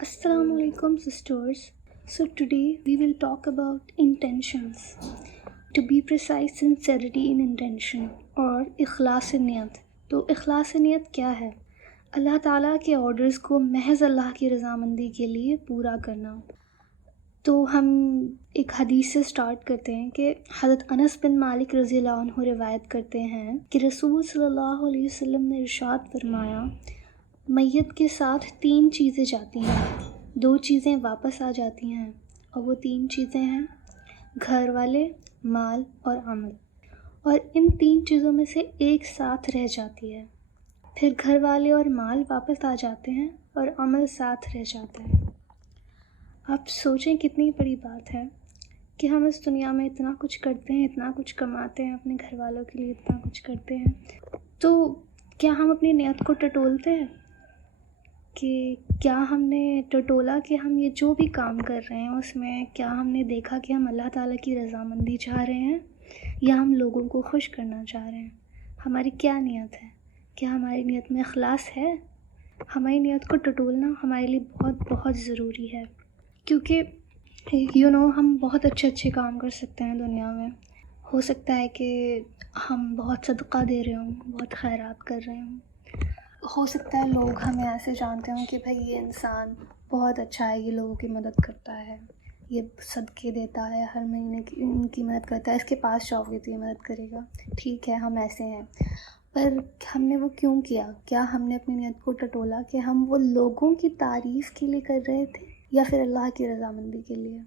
Assalamu alaikum sisters. So today we will talk about intentions. To be precise, sincerity in intention اور اخلاص نیت. تو اخلاص نیت کیا ہے؟ اللہ تعالیٰ کے آرڈرز کو محض اللہ کی رضامندی کے لیے پورا کرنا. تو ہم ایک حدیث سے سٹارٹ کرتے ہیں کہ حضرت انس بن مالک رضی اللہ عنہ روایت کرتے ہیں کہ رسول صلی اللہ علیہ وسلم نے ارشاد فرمایا، میت کے ساتھ 3 چیزیں جاتی ہیں، 2 چیزیں واپس آ جاتی ہیں، اور وہ 3 چیزیں ہیں گھر والے، مال اور عمل. اور ان 3 چیزوں میں سے ایک ساتھ رہ جاتی ہے. پھر گھر والے اور مال واپس آ جاتے ہیں اور عمل ساتھ رہ جاتا ہے. آپ سوچیں کتنی بڑی بات ہے کہ ہم اس دنیا میں اتنا کچھ کرتے ہیں، اتنا کچھ کماتے ہیں، اپنے گھر والوں کے لیے اتنا کچھ کرتے ہیں، تو کیا ہم اپنی نیت کو ٹٹولتے ہیں؟ کہ کیا ہم نے ٹٹولا کہ ہم یہ جو بھی کام کر رہے ہیں اس میں کیا ہم نے دیکھا کہ ہم اللہ تعالیٰ کی رضامندی چاہ رہے ہیں یا ہم لوگوں کو خوش کرنا چاہ رہے ہیں؟ ہماری کیا نیت ہے؟ کیا ہماری نیت میں اخلاص ہے؟ ہماری نیت کو ٹٹولنا ہمارے لیے بہت بہت ضروری ہے، کیونکہ ہم بہت اچھے کام کر سکتے ہیں دنیا میں. ہو سکتا ہے کہ ہم بہت صدقہ دے رہے ہوں، بہت خیرات کر رہے ہوں. ہو سکتا ہے لوگ ہمیں ایسے جانتے ہوں کہ بھائی یہ انسان بہت اچھا ہے، یہ لوگوں کی مدد کرتا ہے، یہ صدقے دیتا ہے، ہر مہینے ان کی مدد کرتا ہے، اس کے پاس جاؤ گے تو یہ مدد کرے گا. ٹھیک ہے، ہم ایسے ہیں، پر ہم نے وہ کیوں کیا؟ کیا ہم نے اپنی نیت کو ٹٹولا کہ ہم وہ لوگوں کی تعریف کے لیے کر رہے تھے یا پھر اللہ کی رضامندی کے لیے؟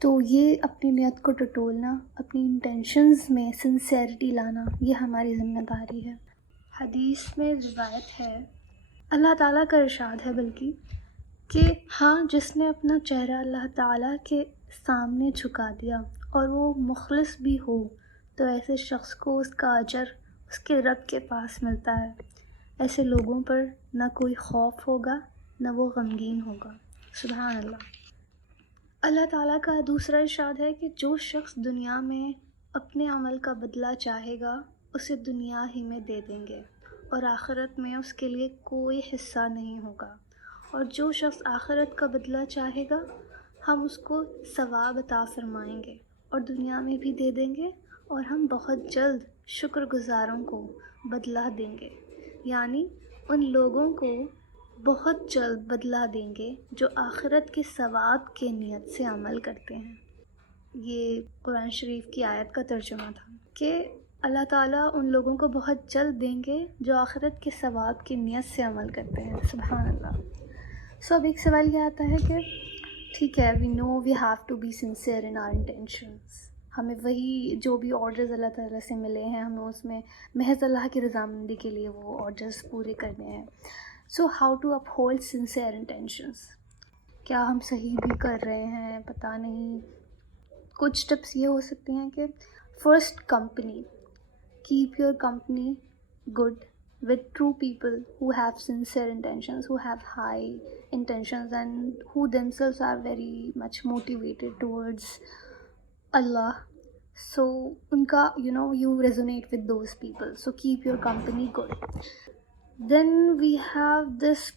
تو یہ اپنی نیت کو ٹٹولنا، اپنی انٹینشنز میں سنسیئرٹی لانا، یہ ہماری ذمہ داری ہے. حدیث میں روایت ہے، اللہ تعالیٰ کا ارشاد ہے بلکہ، کہ ہاں جس نے اپنا چہرہ اللہ تعالیٰ کے سامنے جھکا دیا اور وہ مخلص بھی ہو تو ایسے شخص کو اس کا اجر اس کے رب کے پاس ملتا ہے. ایسے لوگوں پر نہ کوئی خوف ہوگا، نہ وہ غمگین ہوگا. سبحان اللہ. اللہ تعالیٰ کا دوسرا ارشاد ہے کہ جو شخص دنیا میں اپنے عمل کا بدلہ چاہے گا اسے دنیا ہی میں دے دیں گے اور آخرت میں اس کے لیے کوئی حصہ نہیں ہوگا. اور جو شخص آخرت کا بدلہ چاہے گا ہم اس کو ثواب عطا فرمائیں گے اور دنیا میں بھی دے دیں گے، اور ہم بہت جلد شکر گزاروں کو بدلہ دیں گے. یعنی ان لوگوں کو بہت جلد بدلہ دیں گے جو آخرت کے ثواب کے نیت سے عمل کرتے ہیں. یہ قرآن شریف کی آیت کا ترجمہ تھا کہ اللہ تعالیٰ ان لوگوں کو بہت جلد دیں گے جو آخرت کے ثواب کی نیت سے عمل کرتے ہیں. سبحان اللہ. اب ایک سوال یہ آتا ہے کہ ٹھیک ہے، we know we have to be sincere in our intentions. ہمیں وہی جو بھی آرڈرز اللہ تعالیٰ سے ملے ہیں ہمیں اس میں محض اللہ کی رضامندی کے لیے وہ آرڈرز پورے کرنے ہیں. So how to up hold sincere intentions? کیا ہم صحیح بھی کر رہے ہیں؟ پتہ نہیں. کچھ ٹپس یہ ہو سکتی ہیں کہ first, company. Keep your company good with true people who have sincere intentions, who have high intentions, and who themselves are very much motivated towards Allah. So unka, you resonate with those people, so keep your company good. Then we have this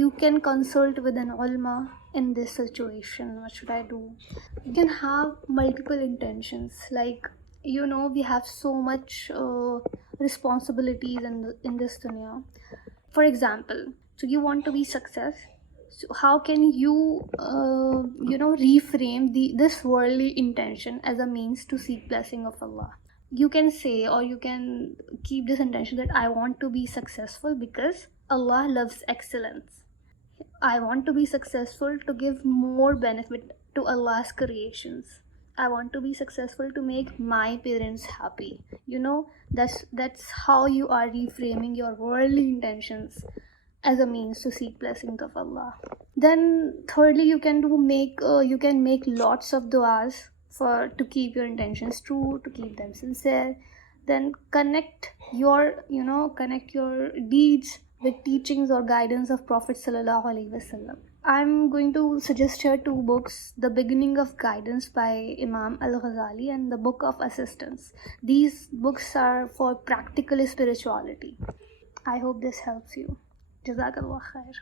you can consult with an ulama in this situation. What should I do? You can have multiple intentions, like we have so much responsibilities in this dunya. For example, so you want to be success, so how can you reframe this worldly intention as a means to seek blessing of Allah? You can say, or you can keep this intention that I want to be successful because Allah loves excellence. I want to be successful to give more benefit to Allah's creations. I want to be successful to make my parents happy. That's how you are reframing your worldly intentions as a means to seek blessings of Allah. Then thirdly, you can make lots of du'as to keep your intentions true, to keep them sincere. Then connect your deeds with teachings or guidance of Prophet Sallallahu Alaihi Wasallam. I'm going to suggest here 2 books: The Beginning of Guidance by Imam Al-Ghazali and The Book of Assistance. These books are for practical spirituality. I hope this helps you. Jazakallah khair.